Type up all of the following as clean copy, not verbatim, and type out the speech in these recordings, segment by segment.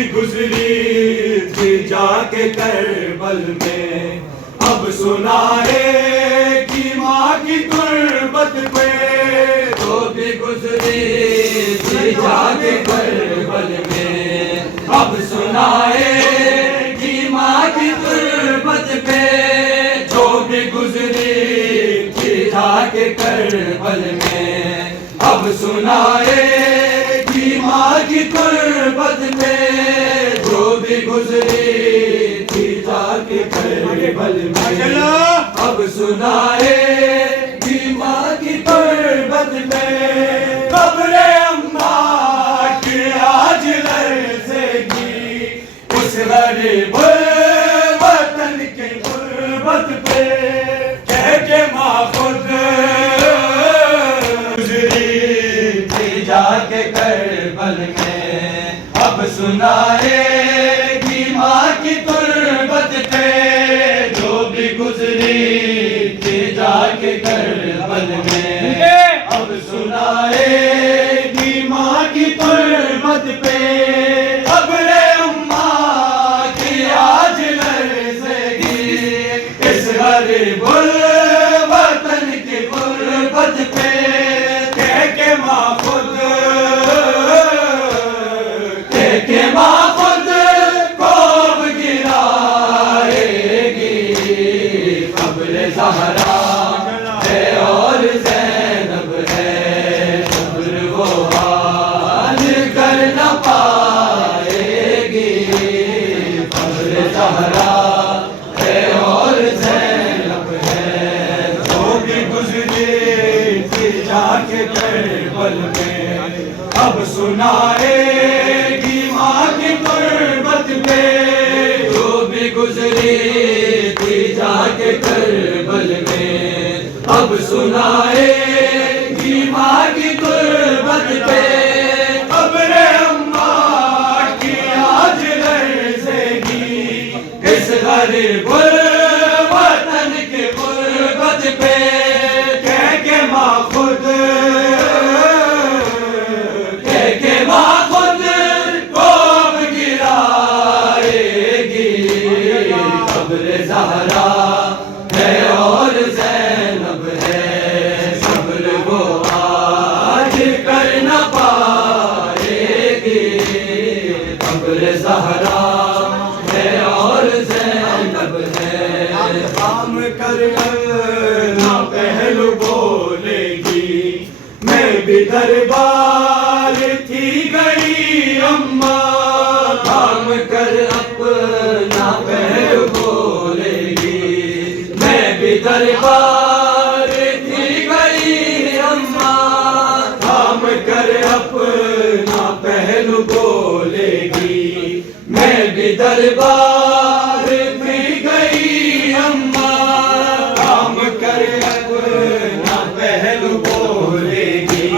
بھی گزری تھی جا کے کربل میں، اب سنائے گی ماں کی تربت پہ، جو بھی گزری تھی جا کے کربل میں، اب سنائے گی ماں کی تربت پہ، جو بھی گزری تھی جا کے کربل میں، اب سنائے گی ماں کی تربت پہ، جو بھی گزری تھی جا کے کربل میں، اب سنائے گی ماں کی تربت پہ، قبر اماں کی آج لرزے گی، اس غریب وطن کی غربت پہ، کہہ کے ماں خود گزری تھی جا کے کربل میں، اب سنائے گی ماں کی تربت پہ، جو بھی گزری تھی جا کے کربل میں، اب سنائے گی ماں کی تربت پہ، قبر اماں کی آج لرزے گی، اس غریب الوطن کی غربت پہ، کہہ کے ماں خود، کہہ کے ماں خود کوب گرائے گی، قبر زہرا ہے اور زینب ہے، صبر وہ حال کر نہ پائے گی، قبر زہرا ہے اور زینب ہے، جو بھی گزری تھی جا کے کربل میں، اب سنائے گی ماں کی تربت پہ، جو بھی گزری تھی جا کے کربل میں، اب سنائے گی ماں کی تربت پہ، قبر اماں کی آج لرزے گی، اس غریب الوطن کی غربت پہ، کہہ کے ماں خود، کہہ کے ماں خود کوب گرائے گی، قبر زہرا ہے اور زینب ہے، صبر وہ آج کر نہ پائے گی، قبر زہرا ہے اور زینب ہے، کام کر نہ پہلو بولے گی، میں بھی دربار تھی گئی اماں، کام کر اپنا پہلو بولے گی، میں بھی دربار تھی گئی اماں، کام کر اپنا پہلو بولے گی، میں بھی دربار تھی گئی اماں، کام کر اپنا پہلو بولے گی،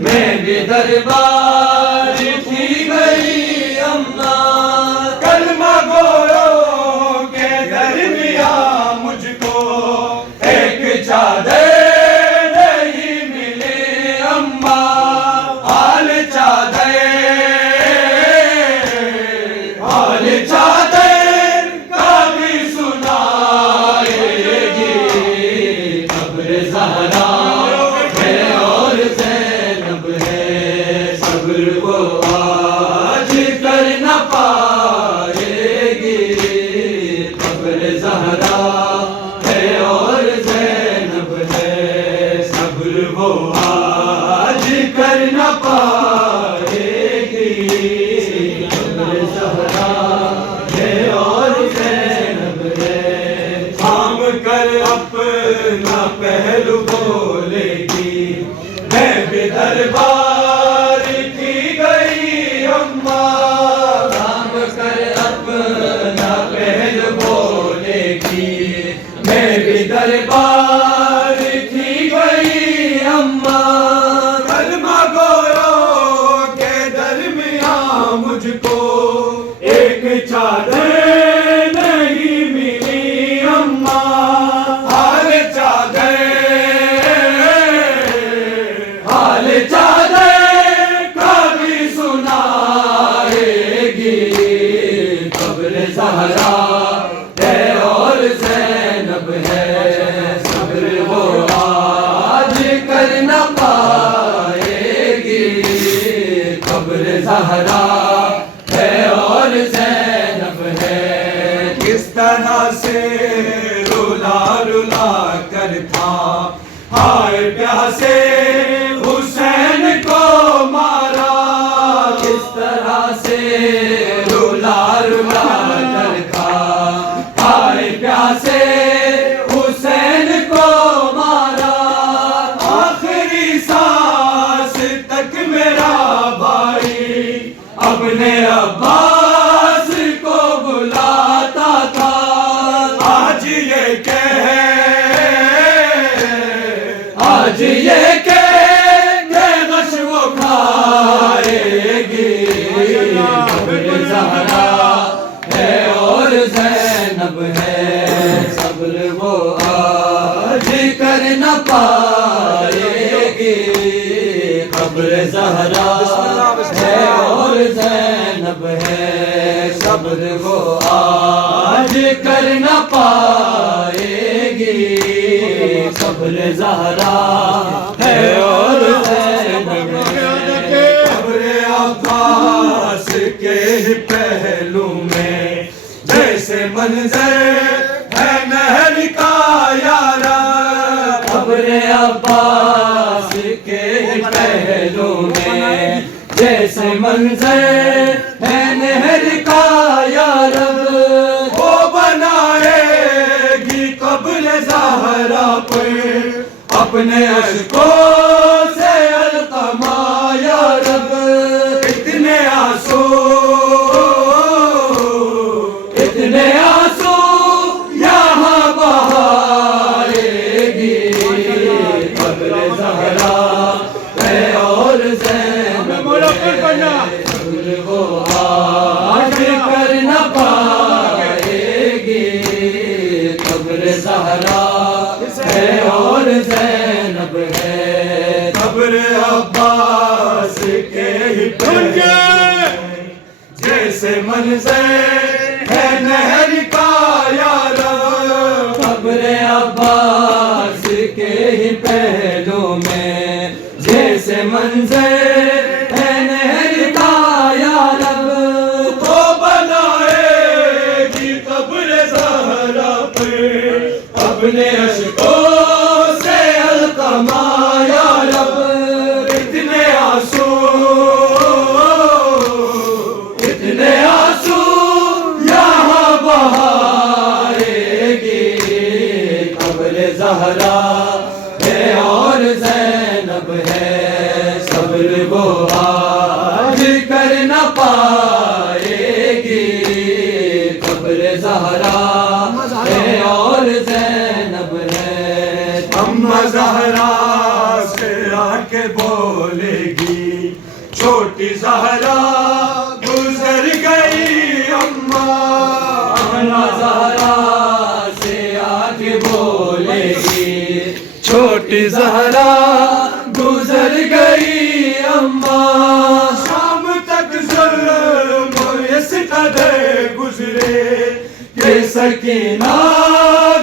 میں بھی دربار تھی گئی اماں، کلمہ گویوں کے درمیان مجھ کو ایک چادر نہیں ملی اماں، حال چادر کا بھی سنائے گی، قبر زہرا ہے اور زینب ہے، صبر وہ آج کر نہ پائے گی، قبر زہرا ہے اور زینب ہے، صبر وہ آج کر نہ پائے گی، قبر زہرا ہے اور زینب ہے، تھام کر اپنا پہلو بولے گی، میں بھی دربار تھی گئی اماں، کام کر اپنا پہلو بولے گی، میں بھی دربار تھی گئی اماں، کلمہ گویوں کے درمیان مجھ کو ایک چادر نہیں ملی اماں، حال چادر کا بھی سنائے گی، زہرا ہے اور زینب ہے، کس طرح سے رلا رلا کر تھا ہائے پیاسے حسین کو مارا، کس طرح سے رلا رلا کر تھا ہائے پیاسے حسین کو مارا، آخری سانس تک میرا بھائی اپنے عباس کو بلاتا تھا، آج یہ کہ غش وہ کھائے گی، صبر زہرا ہے اور زینب ہے، صبر وہ آج کر نہ پائے گی، قبر زہرا ہے اور زینب ہے، صبر وہ آج کر نہ پائے گی، قبر زہرا ہے اور زینب ہے، قبر عباس کے ہی پہلو میں جیسے منظر ہے نہر کا یارا، قبر عباس کے پہلو میں جیسے منظر ہے نہر کا یا رب، وہ بنائے گی قبر زہرا پر اپنے اشکوں سے القما یا رب، اتنے آنسو یہاں بہائے گی، قبر زہرا ہے اور زینب ہے، صبر وہ آج کر نہ پائے گی، قبر زہرا ہے اور زینب ہے، قبر عباس کے ہی پہلو جیسے منظر ہے نہر کا یارا، قبر عباس کے ہی پہلو میں جیسے منظر ہے نہر کا یا رب، تو بنائے گی قبر زہرا پر اپنے اشکوں سے القما یا رب، اتنے آنسو یہاں بہائے گی، قبر زہرا ہے اور زینب ہے، صبر وہ آج کر نہ پائے گی، قبر زہرا ہے اور زینب ہے، اماں زہرا سے آ کے بولے گی چھوٹی زہرا گزر گئی اماں زہرا سے آ کے بولے گی چھوٹی زہرا گزر گئی اماں، شام تک ظلم اس قدر گزرے کہ سکینہ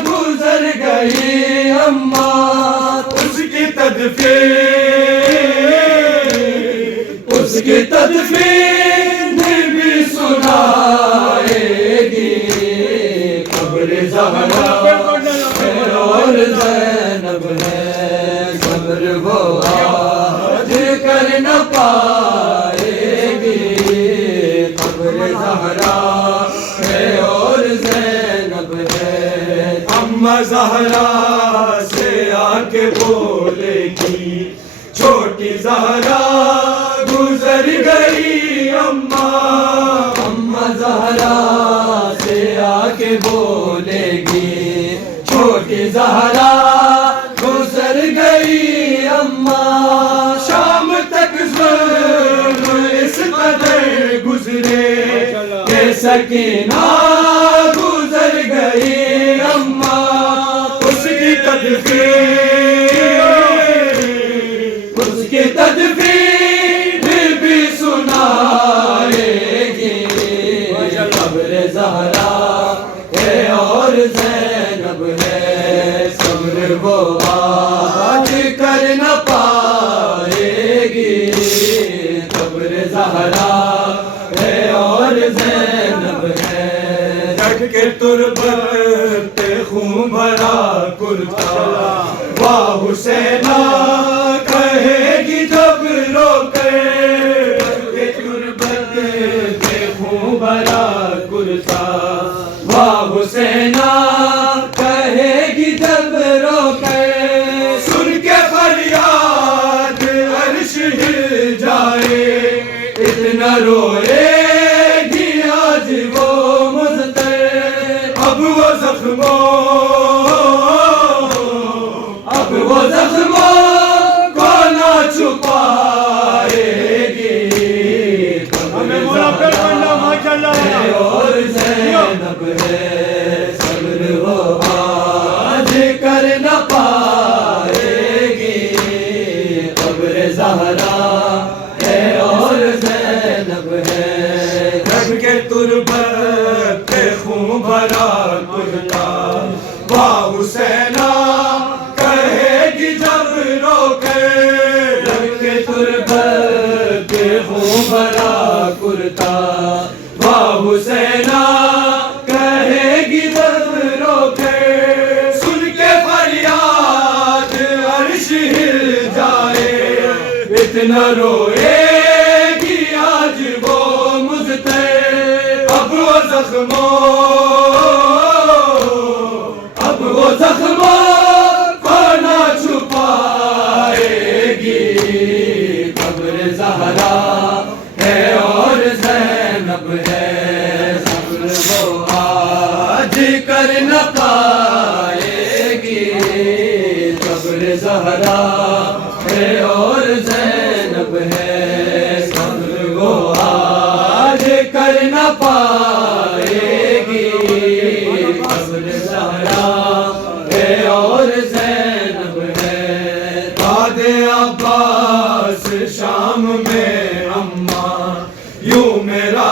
گزر گئی اماں، اس کی تدفین بھی سنائے گی، قبر زہرا ہے اور زینب ہے، صبر وہ آج کر نہ پائے گی، قبر زہرا ہے اور زینب ہے، اماں زہرا سے آ کے بولے گی چھوٹی زہرا گزر گئی اماں زہرا سے آ کے بولے گی چھوٹی زہرا گزر گئی اماں، شام تک ظلم اس قدر گزرے کہ سکینہ گزر گئی اماں، اس کی تدفین بھی سنائے گی، قبر زہرا ہے اور زینب ہے، صبر وہ آج کر نہ پائے گی، قبر زہرا زینب ہے ڈھک کے تربت خون بھرا کرتا واہ حسینہ کہے گی جب رو کر ڈھک کے تربت خون بھرا کرتا واہ حسینہ کہے گی جب رو کر سن کے فریاد عرش ہل جائے اتنا روئے گی آج وہ مضطرب اب وہ زخموں کو نہ چھپائے گی ہمیں مولا پھر پڑھنا ماشاءاللہ ہے اور زینب ہے صبر وہ آج کر نہ پائے گی قبر زہرا ہے اور زینب ہے ڈھک کے تربت خون بھرا کرتا واہ حسینہ کہے گی جب رو کے ڈھک کے تربت خون بھرا کرتا واہ حسینہ کہے گی جب رو کے سن کے فریاد عرش ہل جائے اتنا روئے گی آج وہ مضطرب اب وہ زخموں کو نہ چھپائے گی قبر زہرا ہے اور زینب ہے صبر وہ آج کر نہ پائے گی قبر زہرا ہے اور زینب ہے صبر وہ آج کر نہ پائے گی قبر زہرا ہے اور زینب ہے داد عباس شام میں اماں یوں میرا